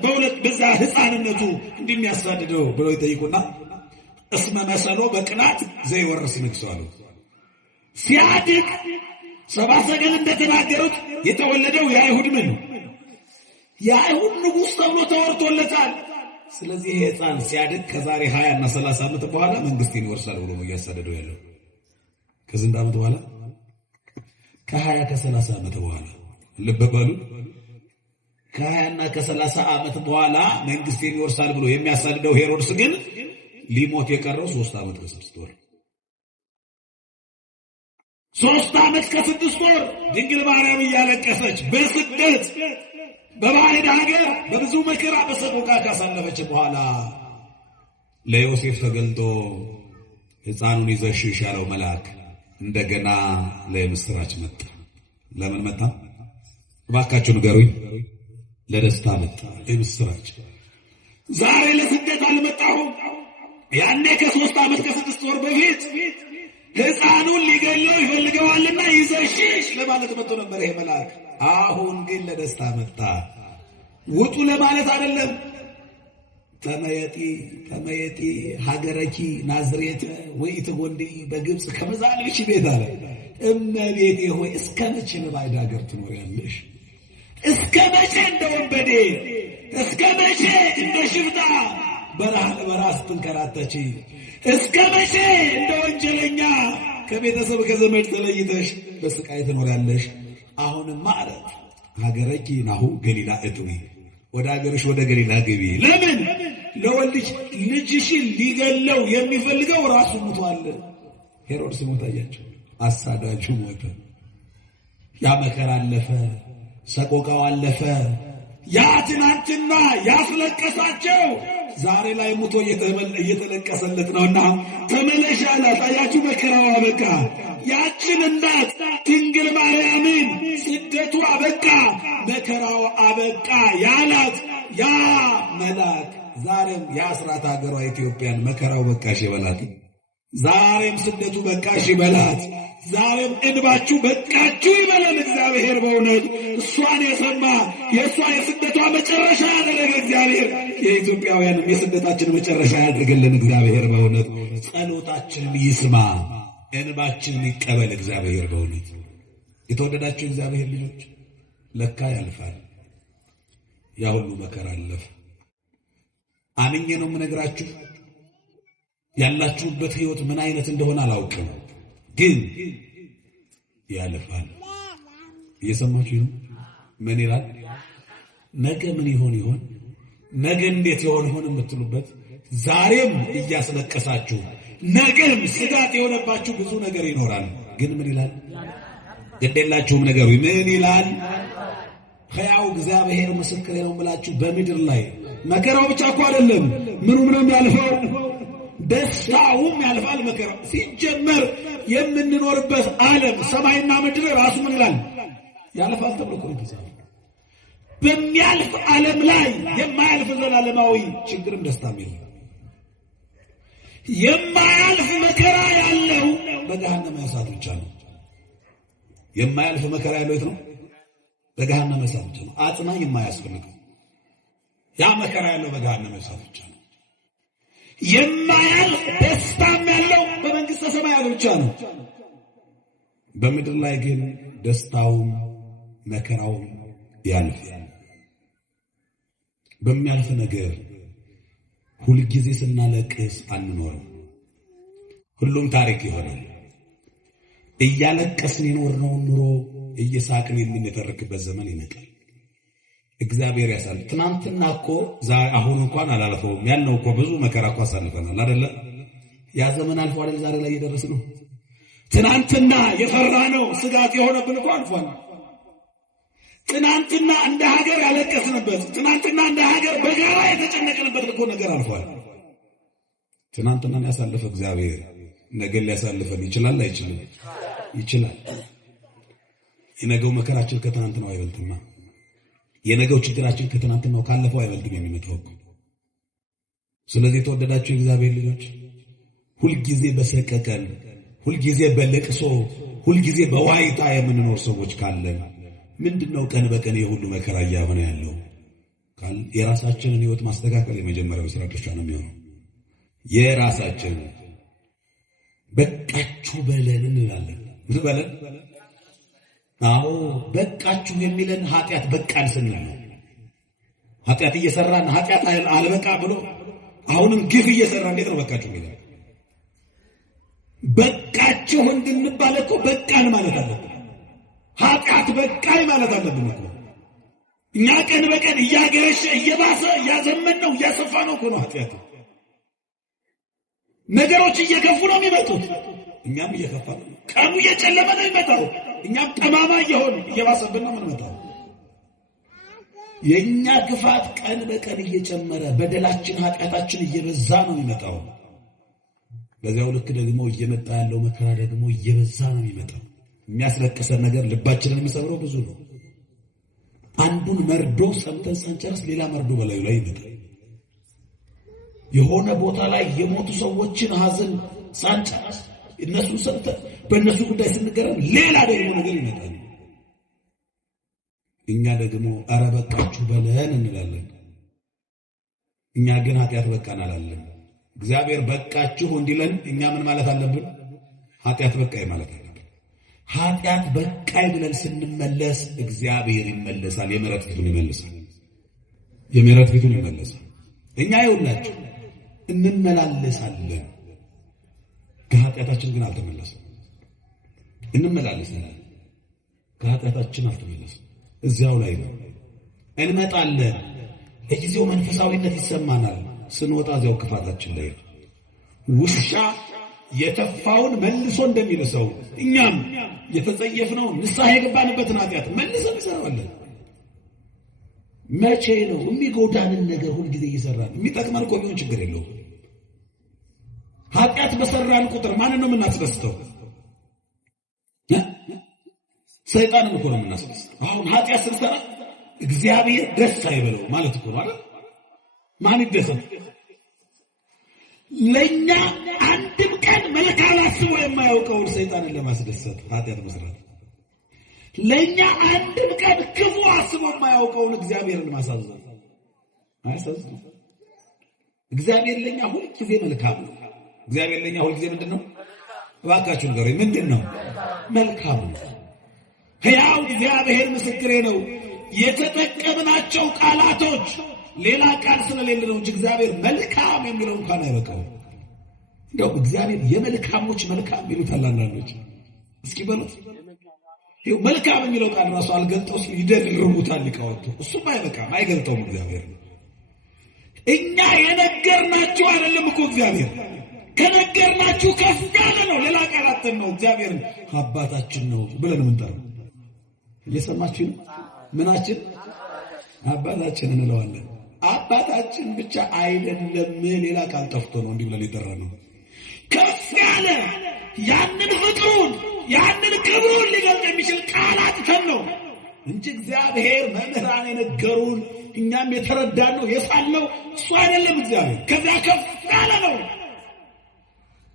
በሁለት በዛ ሕፃንነቱ እንደሚያሳድደው ብለው ይጠይቁና እስመ መሰሎ በቅናት ዘይወርስ ንግሶ አሉ። ሲያድግ ሰብአ ሰገል እንደተናገሩት የተወለደው የአይሁድ ምን የአይሁድ ንጉሥ ተብሎ ተወርቶለታል። ስለዚህ ይሄ ሕፃን ሲያድግ ከዛሬ 20 እና 30 ዓመት በኋላ መንግስትን ይወርሳል ብሎ ነው እያሳደደው ያለው። ከስንት ዓመት በኋላ? ከ20 ከ30 ዓመት በኋላ። ልብ በሉ፣ ከ20 እና ከ30 ዓመት በኋላ መንግስትን ይወርሳል ብሎ የሚያሳድደው ሄሮድስ ግን ሊሞት የቀረው 3 ዓመት ከ6 ወር 3 ዓመት ከ6 ወር ድንግል ማርያም እያለቀሰች በስደት በባዕድ ሀገር በብዙ መከራ በሰቆቃ ካሳለፈች በኋላ ለዮሴፍ ተገልጦ ሕፃኑን ይዘሽ ያለው መልአክ እንደገና ለምስራች መጣ። ለምን መጣ? እባካችሁ ንገሩኝ። ለደስታ መጣ። ለምስራች። ዛሬ ለስደት አልመጣሁም። ያኔ ከ3 ዓመት ከ6 ወር በፊት ሕፃኑን ሊገለው ይፈልገዋልና ይዘሽሽ ለማለት መጥቶ ነበር ይሄ መልአክ። አሁን ግን ለደስታ መጣ። ውጡ ለማለት አይደለም። ተመየጢ ሀገረኪ ናዝሬት ወይት ወንዲ በግብጽ ከመዛልሽ ቤት አለ። እመቤቴ ሆይ እስከ መቼ በባዕድ ሀገር ትኖሪያለሽ? እስከ መቼ እንደ ወንበዴ፣ እስከ መቼ እንደ ሽፍታ በረሃ ለበረሃ ስትንከራተቺ፣ እስከ መቼ እንደ ወንጀለኛ ከቤተሰብ ከዘመድ ተለይተሽ በስቃይ ትኖሪያለሽ? አሁንማ አለ ሀገረኪ ናሁ ገሊላ እትዊ፣ ወደ ሀገርሽ ወደ ገሊላ ግቢ። ለምን? ለወልድሽ ልጅሽን ሊገለው የሚፈልገው ራሱ ሞቷል። ሄሮድስ ሞታያቸው፣ አሳዳጁ ሞተ። ያ መከራ አለፈ፣ ሰቆቃው አለፈ። ያ ትናንትና ያስለቀሳቸው ዛሬ ላይ ሙቶ እየተለቀሰለት ነውና ተመለሽ አላት። አያችሁ መከራው አበቃ። ያችን እናት ድንግል ማርያምን ስደቱ አበቃ፣ መከራው አበቃ ያላት ያ መልአክ ዛሬም የአስራት ሀገሯ ኢትዮጵያን መከራው በቃሽ ይበላት። ዛሬም ስደቱ በቃሽ ይበላት። ዛሬም እንባችሁ በቃችሁ ይበለን እግዚአብሔር። በእውነት እሷን የሰማ የእሷ የስደቷ መጨረሻ ያደረገ እግዚአብሔር የኢትዮጵያውያንም የስደታችን መጨረሻ ያድርግልን እግዚአብሔር። በእውነት ጸሎታችንን ይስማ፣ እንባችንን ይቀበል እግዚአብሔር። በእውነት የተወደዳችሁ እግዚአብሔር ልጆች ለካ ያልፋል። ያ ሁሉ መከራ አለፈ። አምኜ ነው የምነግራችሁ። ያላችሁበት ህይወት ምን አይነት እንደሆነ አላውቅም፣ ግን ያልፋል። እየሰማችሁ ነው? ምን ይላል? ነገ ምን ይሆን ነገ እንዴት ይሆን የምትሉበት ዛሬም እያስለቀሳችሁ ነገም ስጋት የሆነባችሁ ብዙ ነገር ይኖራል። ግን ምን ይላል? ግዴላችሁም ነገሩ ምን ይላል? ሕያው እግዚአብሔር ምስክሬ ነው የምላችሁ በምድር ላይ መከራው ብቻ እኮ አይደለም፣ ምኑም ያልፋል፣ ደስታውም ያልፋል። መከራው ሲጀመር የምንኖርበት ዓለም ሰማይና ምድር ራሱ ምን ይላል? ያልፋል ተብሎ እኮ ይገዛል። በሚያልፍ ዓለም ላይ የማያልፍ ዘላለማዊ ችግርም ደስታም የለም። የማያልፍ መከራ ያለው በገሃነመ እሳት ብቻ ነው። የማያልፍ መከራ ያለው የት ነው? በገሃነመ እሳት ብቻ ነው። አጽናኝ የማያስፈልገው ያ መከራ ያለው በገሃነመ እሳት ብቻ ነው። የማያልፍ ደስታም ያለው በመንግስተ ሰማያት ብቻ ነው። በምድር ላይ ግን ደስታውም መከራውም ያልፋል። በሚያልፍ ነገር ሁልጊዜ ስናለቅስ አንኖርም። ሁሉም ታሪክ ይሆናል። እያለቀስን የኖርነውን ኑሮ እየሳቅን የምንተርክበት ዘመን ይመጣል። እግዚአብሔር ያሳል። ትናንትና እኮ አሁን እንኳን አላለፈውም ያልነው እኮ ብዙ መከራ እኮ አሳልፈናል አይደለ? ያ ዘመን አልፎ አይደል ዛሬ ላይ እየደረስን ነው። ትናንትና የፈራነው ስጋት የሆነብን እኮ አልፏል። ትናንትና እንደ ሀገር ያለቀስንበት፣ ትናንትና እንደ ሀገር በጋራ የተጨነቅንበት እኮ ነገር አልፏል። ትናንትናን ያሳለፈ እግዚአብሔር ነገ ሊያሳልፈን ይችላል አይችልም? ይችላል። የነገው መከራችን ከትናንትናው አይበልጥማ። የነገው ችግራችን ከትናንትናው ካለፈው አይበልጥም የሚመጣው። ስለዚህ የተወደዳችሁ የእግዚአብሔር ልጆች ሁልጊዜ በሰቀቀን፣ ሁልጊዜ በለቅሶ፣ ሁልጊዜ በዋይታ የምንኖር ሰዎች ካለን ምንድነው ቀን በቀን የሁሉ መከራ እያሆነ ያለው? የራሳችንን ህይወት ማስተካከል የመጀመሪያው ስራ ድርሻ ነው የሚሆነው። የራሳችን በቃችሁ በለን እንላለን። ምን በለን? አዎ በቃችሁ የሚለን ኃጢአት በቃን ስንል ነው። ኃጢአት እየሰራን ኃጢአት አልበቃ ብሎ አሁንም ግፍ እየሰራ እንዴት ነው በቃችሁ የሚለን? በቃችሁ እንድንባል እኮ በቃን ማለት አለብን። ኃጢአት በቃኝ ማለት አለብን እኮ። እኛ ቀን በቀን እያገረሸ እየባሰ እያዘመነው እያሰፋነው እኮ ነው ኃጢአት። ነገሮች እየከፉ ነው የሚመጡት፣ እኛም እየከፋ ነው። ቀኑ እየጨለመ ነው የሚመጣው፣ እኛም ጠማማ እየሆን እየባሰብን ነው የምንመጣው። የእኛ ክፋት ቀን በቀን እየጨመረ በደላችን ኃጢአታችን እየበዛ ነው የሚመጣው። በዚያው ልክ ደግሞ እየመጣ ያለው መከራ ደግሞ እየበዛ ነው የሚመጣው። የሚያስለቅሰን ነገር ልባችንን የሚሰብረው ብዙ ነው። አንዱን መርዶ ሰምተን ሳንጨርስ ሌላ መርዶ በላዩ ላይ ይመጣል። የሆነ ቦታ ላይ የሞቱ ሰዎችን ሐዘን ሳንጨርስ እነሱን ሰምተን በእነሱ ጉዳይ ስንገረም ሌላ ደግሞ ነገር ይመጣል። እኛ ደግሞ ኧረ በቃችሁ በለን እንላለን። እኛ ግን ኃጢአት በቃን አላለም። እግዚአብሔር በቃችሁ እንዲለን እኛ ምን ማለት አለብን? ኃጢአት በቃይ ማለት አለብን። ኃጢአት በቃይ ብለን ስንመለስ እግዚአብሔር ይመለሳል። የምሕረት ፊቱን ይመልሳል። የምሕረት ፊቱን ይመልሳል። እኛ ይውላችሁ እንመላለሳለን፣ ከኃጢአታችን ግን አልተመለስም። እንመላለሳለን፣ ከኃጢአታችን አልተመለስም። እዚያው ላይ ነው። እንመጣለን፣ ለጊዜው መንፈሳዊነት ይሰማናል። ስንወጣ እዚያው ክፋታችን ላይ ነው። ውሻ የተፋውን መልሶ እንደሚልሰው እኛም የተጸየፍነውን ንስሐ የገባንበትን ኃጢአት መልሰን እንሰራዋለን። መቼ ነው የሚጎዳንን ነገር ሁልጊዜ እየሰራን? የሚጠቅመን እኮ ቢሆን ችግር የለውም። ኃጢአት በሰራን ቁጥር ማንን ነው የምናስደስተው? ሰይጣንን እኮ ነው የምናስደስተው። አሁን ኃጢአት ስንሰራ እግዚአብሔር ደስ አይበለው ማለት እኮ ማለት ማን ይደሰት? ለኛ አንድም ቀን መልካም አስቦ የማያውቀውን ሰይጣንን ለማስደሰት ኃጢአት መስራት፣ ለኛ አንድም ቀን ክፉ አስቦ የማያውቀውን እግዚአብሔርን ማሳዘን አይሳዝንም። እግዚአብሔር ለኛ ሁል ጊዜ መልካም ነው። እግዚአብሔር ለኛ ሁል ጊዜ ምንድነው? እባካችሁ ንገሩኝ፣ ምንድነው? መልካም ነው። ሕያው እግዚአብሔር ምስክሬ ነው። የተጠቀምናቸው ቃላቶች ሌላ ቃል ስለሌለ ነው እንጂ እግዚአብሔር መልካም የሚለው እንኳን አይበቃውም። እንደው እግዚአብሔር የመልካሞች መልካም ይሉታል አንዳንዶች። እስኪ በሉት ይኸው መልካም የሚለው ቃል ራሱ አልገልጠው ሲል ይደርቡታል ሊቃውንቱ። እሱም አይበቃም፣ አይገልጠውም እግዚአብሔር። እኛ የነገርናችሁ አይደለም እኮ እግዚአብሔር ከነገርናችሁ ከፍ ያለ ነው። ሌላ ቃላትን ነው እግዚአብሔርን አባታችን ነው ብለን የምንጠራው። እየሰማችሁ ነው? ምናችን አባታችን እንለዋለን። አባታችን ብቻ አይደለም፣ ሌላ ቃል ጠፍቶ ነው እንዲህ ብለን የጠራነው። ከፍ ያለ ያንን ፍቅሩን ያንን ክብሩን ሊገልጽ የሚችል ቃላት ነው እንጂ እግዚአብሔር መምህራን የነገሩን እኛም የተረዳነው የሳልነው እሱ አይደለም። እግዚአብሔር ከዚያ ከፍ ያለ ነው፣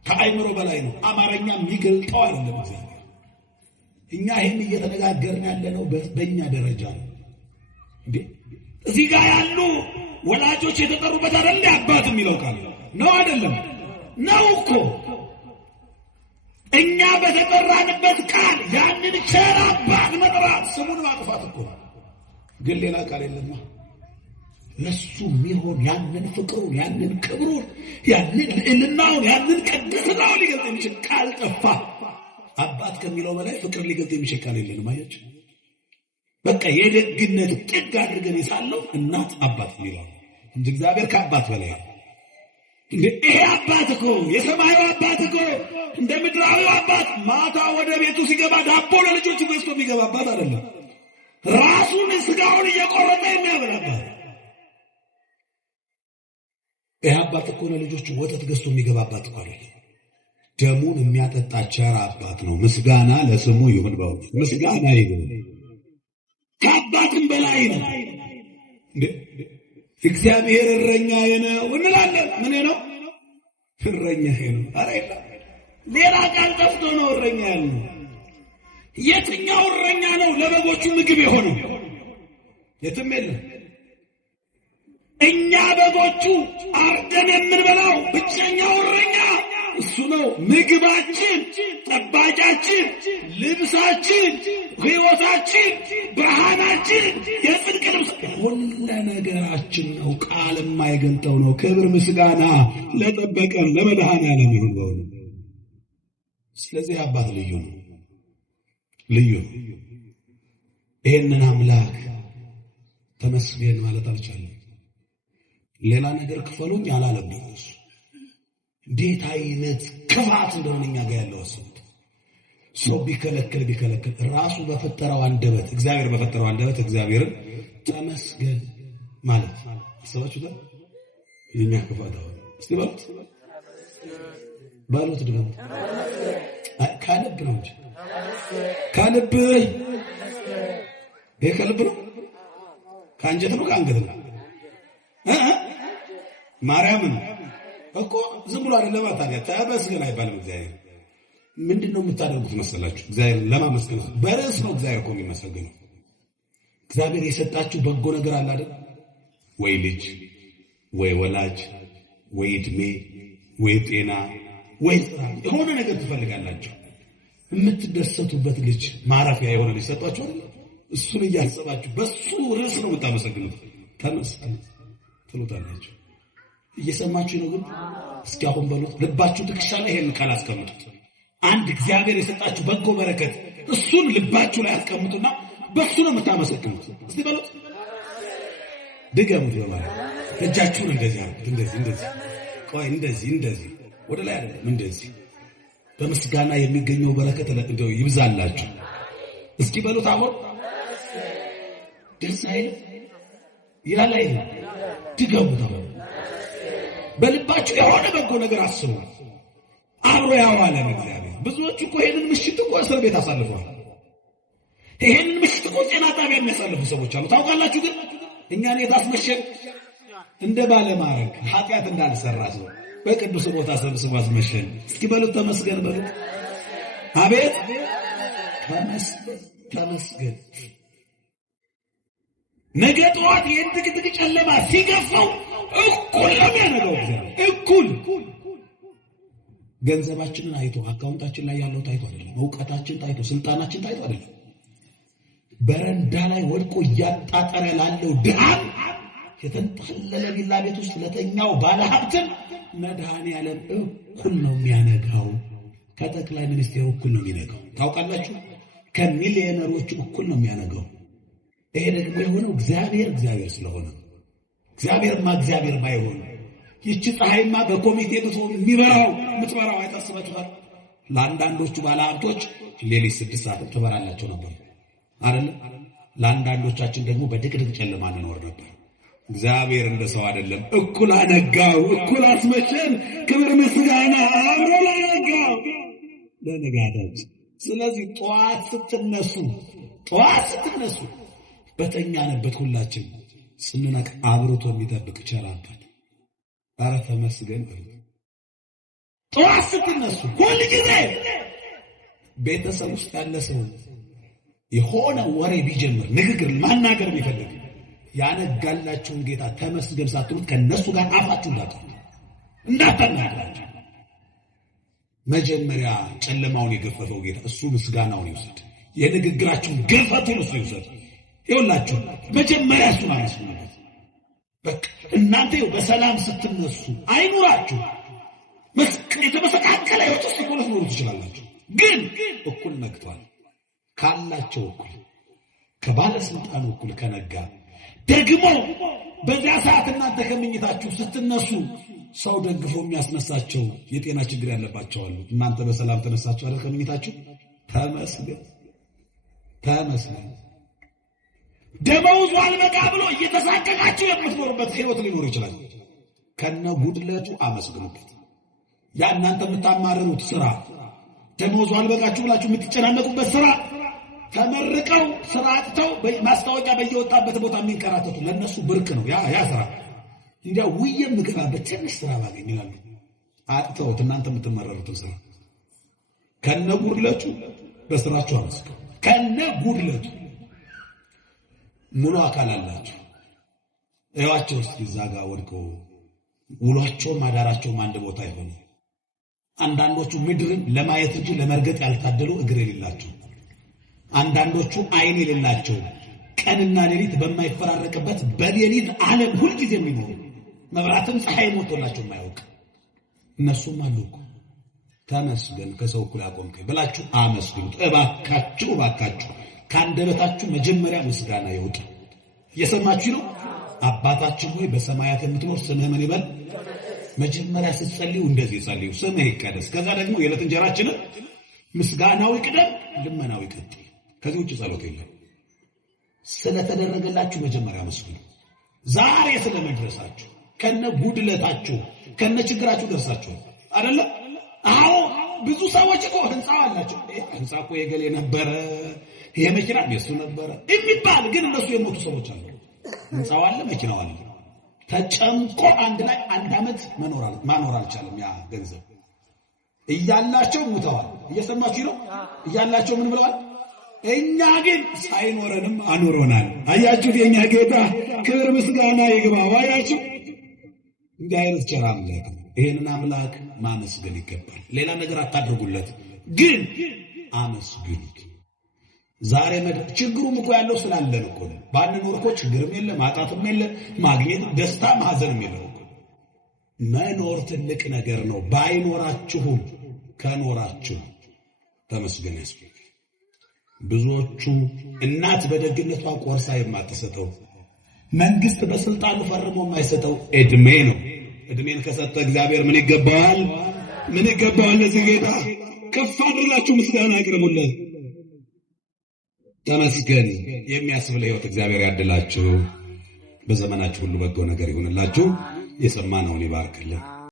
ከአይምሮ በላይ ነው። አማርኛ የሚገልጠው አይደለም እግዚአብሔር። እኛ ይህን እየተነጋገርን ያለነው በእኛ ደረጃ ነው። እዚህ ጋር ያሉ ወላጆች የተጠሩበት አይደል አባት የሚለው ቃል ነው አይደለም? ነው እኮ እኛ በተጠራንበት ቃል ያንን ቸር አባት መጥራት ስሙን ማጥፋት እኮ ግን ሌላ ቃል የለማ። ለሱ የሚሆን ያንን ፍቅሩን ያንን ክብሩን ያንን ልዕልናውን ያንን ቅድስናውን ሊገልጽ የሚችል ቃል ጠፋ። አባት ከሚለው በላይ ፍቅር ሊገልጽ የሚችል ቃል የለንም። አያችሁ? በቃ የደግነት ጥግ አድርገን የሳለው እናት አባት የሚለው እንጂ እግዚአብሔር ከአባት በላይ ነው። ይሄ አባት እኮ የሰማዩ አባት እኮ እንደ ምድራዊው አባት ማታ ወደ ቤቱ ሲገባ ዳቦ ለልጆቹ ገዝቶ የሚገባ አባት አይደለም። ራሱን ስጋውን እየቆረጠ የሚያበላ አባት። ይሄ አባት እኮ ለልጆቹ ወተት ገዝቶ የሚገባ አባት እኮ አይደለም። ደሙን የሚያጠጣ ቸር አባት ነው። ምስጋና ለስሙ ይሁን። በእውነት ምስጋና ይሁን። ከአባትም በላይ ነው። እግዚአብሔር እረኛዬ ነው እንላለን። ምን ነው? እረኛዬ ነው። ኧረ የለም ሌላ ቃል ጠፍቶ ነው እረኛ ያልነው። የትኛው እረኛ ነው ለበጎቹ ምግብ የሆነው? የትም የለም። እኛ በጎቹ አርደን የምንበላው ብቸኛው እረኛ እሱ ነው። ምግባችን፣ ጠባቂያችን፣ ልብሳችን፣ ሕይወታችን፣ ብርሃናችን፣ የጽድቅ ልብስ ሁሉ ነገራችን ነው። ቃል የማይገልጠው ነው። ክብር ምስጋና ለጠበቀን ለመድኃኔዓለም ይሁን በእውነት። ስለዚህ አባት ልዩ ነው፣ ልዩ ነው። ይሄንን አምላክ ተመስገን ማለት አልቻለም። ሌላ ነገር ክፈሉኝ አላለም። እሱ እንዴት አይነት ክፋት እንደሆነ እኛ ጋር ያለው አስቡት። ሰው ቢከለክል ራሱ በፈጠረው አንደበት እግዚአብሔር በፈጠረው አንደበት እግዚአብሔርን ተመስገን ማለት አስባችሁ ጋር የኛ ክፋት አሁን እስቲ ባሉት ደግሞ ከልብ ነው እንጂ ከልብ ይሄ ከልብ ነው ከአንጀት ነው ከአንገት ነው ማርያምን እኮ ዝም ብሎ አይደለም ታዲያ ተመስገን አይባልም። እግዚአብሔር ምንድነው የምታደርጉት መሰላችሁ? እግዚአብሔር ለማመስገን በርዕስ ነው እግዚአብሔር እኮ የሚመሰገነው። እግዚአብሔር የሰጣችሁ በጎ ነገር አለ አይደል? ወይ ልጅ፣ ወይ ወላጅ፣ ወይ እድሜ፣ ወይ ጤና፣ ወይ ስራ፣ የሆነ ነገር ትፈልጋላችሁ። የምትደሰቱበት ልጅ ማረፊያ የሆነ ልጅ ሰጣችሁ አይደል? እሱን እያሰባችሁ በሱ ርዕስ ነው የምታመሰግኑት። ተመስገን ትሉታላችሁ። እየሰማችሁ ነው? ግን እስኪ አሁን በሉት ልባችሁ ትከሻ ላይ ይሄን ቃል አስቀምጡት። አንድ እግዚአብሔር የሰጣችሁ በጎ በረከት እሱን ልባችሁ ላይ አስቀምጡና በሱ ነው የምታመሰግኑት። እስቲ በሉት ድገሙት። በማለት እጃችሁን እንደዚህ አድርጉት። እንደዚህ ቆይ እንደዚህ ወደ ላይ አይደለም፣ እንደዚህ በምስጋና የሚገኘው በረከት እንደው ይብዛላችሁ። እስኪ በሉት አሁን ደስ አይልም ይላል አይደል? ድገሙት። አሁን በልባችሁ የሆነ በጎ ነገር አስቡ። አብሮ ያዋለን እግዚአብሔር። ብዙዎቹ እኮ ይሄንን ምሽት እኮ እስር ቤት አሳልፈዋል። ይሄንን ምሽት እኮ ጤና ጣቢያ የሚያሳልፉ ሰዎች አሉ። ታውቃላችሁ? ግን እኛን የታስመሸን እንደ ባለማረግ ኃጢአት እንዳልሰራ ሰው በቅዱስ ቦታ ሰብስቦ አስመሸን። እስኪ በሉት ተመስገን በሉት። አቤት ተመስገን። ነገ ጠዋት የእንጥቅጥቅ ጨለማ ሲገፋው እኩል ነው የሚያደርገው እግዚአብሔር። እኩል ገንዘባችንን አይቶ አካውንታችን ላይ ያለው ታይቶ አይደለም፣ እውቀታችን ታይቶ ስልጣናችን ታይቶ አይደለም። በረንዳ ላይ ወድቆ እያጣጠረ ላለው ድሃም የተንጣለለ ቪላ ቤት ውስጥ ለተኛው ባለሀብትን መድኃኔዓለም እኩል ነው የሚያነጋው። ከጠቅላይ ሚኒስቴሩ እኩል ነው የሚነጋው። ታውቃላችሁ? ከሚሊዮነሮቹ እኩል ነው የሚያነጋው። ይሄ ደግሞ የሆነው እግዚአብሔር ስለሆነ። እግዚአብሔርማ ባይሆን ይቺ ፀሐይማ በኮሚቴ የምትበራው አይታስባችኋል? ለአንዳንዶቹ ባለሀብቶች ሌሊት 6 ሰዓት ትበራላቸው ነበር አይደል? ለአንዳንዶቻችን ደግሞ በድቅድቅ ጨለማ እንኖር ነበር። እግዚአብሔር እንደ ሰው አይደለም። እኩል አነጋው፣ እኩል አስመሸን። ክብር ምስጋና አብሮ ለነጋው ለነጋታችን። ስለዚህ ጠዋት ስትነሱ በተኛንበት ሁላችን ስንነቅ አብሮቶ የሚጠብቅ ቸር አባት ኧረ ተመስገን። ጠዋት ስትነሱ ሁል ጊዜ ቤተሰብ ውስጥ ያለ ሰው የሆነ ወሬ ቢጀምር ንግግር ማናገር ቢፈልግ ያነጋላችሁን ጌታ ተመስገን ሳትሉት ከነሱ ጋር አፋችሁ እንዳታናግራችሁ። መጀመሪያ ጨለማውን የገፈፈው ጌታ እሱ ምስጋናውን ይውሰድ። የንግግራችሁን ገፈቱን እሱ ይውሰድ። ይኸውላችሁ መጀመሪያ እሱን አመስግኑበት። በቃ እናንተ በሰላም ስትነሱ አይኑራችሁ። የተመሰቃቀለ ህይወት ውስጥ እኮ ልትኖሩ ትችላላችሁ። ግን እኩል ነግቷል ካላቸው እኩል ከባለስልጣኑ እኩል ከነጋ ደግሞ በዚያ ሰዓት እናንተ ከምኝታችሁ ስትነሱ ሰው ደግፎ የሚያስነሳቸው የጤና ችግር ያለባቸው አሉ። እናንተ በሰላም ተነሳችሁ አይደል ከምኝታችሁ? ተመስገን። ደመወዙ አልበቃ ብሎ እየተሳቀቃችሁ የምትኖርበት ህይወት ሊኖር ይችላል። ከነ ጉድለቱ አመስግኑበት። ያ እናንተ የምታማርሩት ስራ ደመወዙ አልበቃችሁ ብላችሁ የምትጨናነቁበት ስራ ተመርቀው ስራ አጥተው ማስታወቂያ በየወጣበት ቦታ የሚንከራተቱ ለነሱ ብርቅ ነው ያ ስራ። እንዲያው ውየም ምክራበት ትንሽ ስራ ባገኝ ይላሉ። አጥተውት እናንተ የምትመረሩትን ስራ ከነ ጉድለቱ በስራችሁ አመስግኑ። ከነ ጉድለቱ ሙሉ አካል አላችሁ። እያቸው እስኪ ዛጋ ወድቀው ውሏቸው ማዳራቸው አንድ ቦታ ይሆን። አንዳንዶቹ ምድርን ለማየት እንጂ ለመርገጥ ያልታደሉ እግር የሌላቸው፣ አንዳንዶቹ አይን የሌላቸው ቀንና ሌሊት በማይፈራረቅበት በሌሊት ዓለም ሁሉ ጊዜ የሚኖሩ መብራትም ፀሐይ ሞቶላቸው የማያውቅ እነሱም አሉ እኮ። ተመስገን ከሰው እኩል አቆምከኝ ብላችሁ አመስግኑት እባካችሁ። ከአንደበታችሁ መጀመሪያ ምስጋና ይውጣ። እየሰማችሁ ነው? አባታችን ሆይ በሰማያት የምትኖር ስምህ ምን ይበል። መጀመሪያ ስትጸልዩ እንደዚህ ጸልዩ፣ ስምህ ይቀደስ። ከዛ ደግሞ የዕለት እንጀራችንን ምስጋናው ይቅደም፣ ልመናው ይቀጥል። ከዚህ ውጭ ጸሎት የለም። ስለተደረገላችሁ መጀመሪያ መስግኑ። ዛሬ ስለመድረሳችሁ ከነ ጉድለታችሁ ከነ ችግራችሁ ደርሳችሁ አይደለም? አዎ ብዙ ሰዎች እኮ ህንጻው አላቸው። ህንጻ እኮ የገሌ ነበረ፣ የመኪና የሱ ነበረ የሚባል ግን እነሱ የሞቱ ሰዎች አሉ። ህንጻው አለ፣ መኪናው አለ። ተጨምቆ አንድ ላይ 1 ዓመት ማኖር አልቻለም። ያ ገንዘብ እያላቸው ሙተዋል። እየሰማችሁ ነው? እያላቸው ምን ብለዋል? እኛ ግን ሳይኖረንም አኖሮናል። አያችሁ፣ የኛ ጌታ ክብር ምስጋና ይግባው። አያችሁ፣ እንዲህ አይነት ቸር አምላክ ነው። ይሄንን አምላክ ማመስገን ይገባል። ሌላ ነገር አታድርጉለት፣ ግን አመስግኑት። ዛሬ ችግሩም እኮ ያለው ስላለን እኮ ነው። ባንኖር እኮ ችግርም የለ፣ ማጣትም የለ፣ ማግኘት፣ ደስታ፣ ማዘንም የለ። መኖር ትልቅ ነገር ነው። ባይኖራችሁም ከኖራችሁ ተመስገን ያስፈልጋል። ብዙዎቹ እናት በደግነቷ ቆርሳ የማትሰጠው መንግስት በስልጣኑ ፈርሞ የማይሰጠው እድሜ ነው። እድሜን ከሰጠ እግዚአብሔር ምን ይገባዋል? ምን ይገባዋል? ለዚህ ጌታ ከፍ አድርጋችሁ ምስጋና አቅርቡለት። ተመስገን የሚያስብል ሕይወት እግዚአብሔር ያድላችሁ። በዘመናችሁ ሁሉ በጎ ነገር ይሁንላችሁ። የሰማነውን ይባርክልን።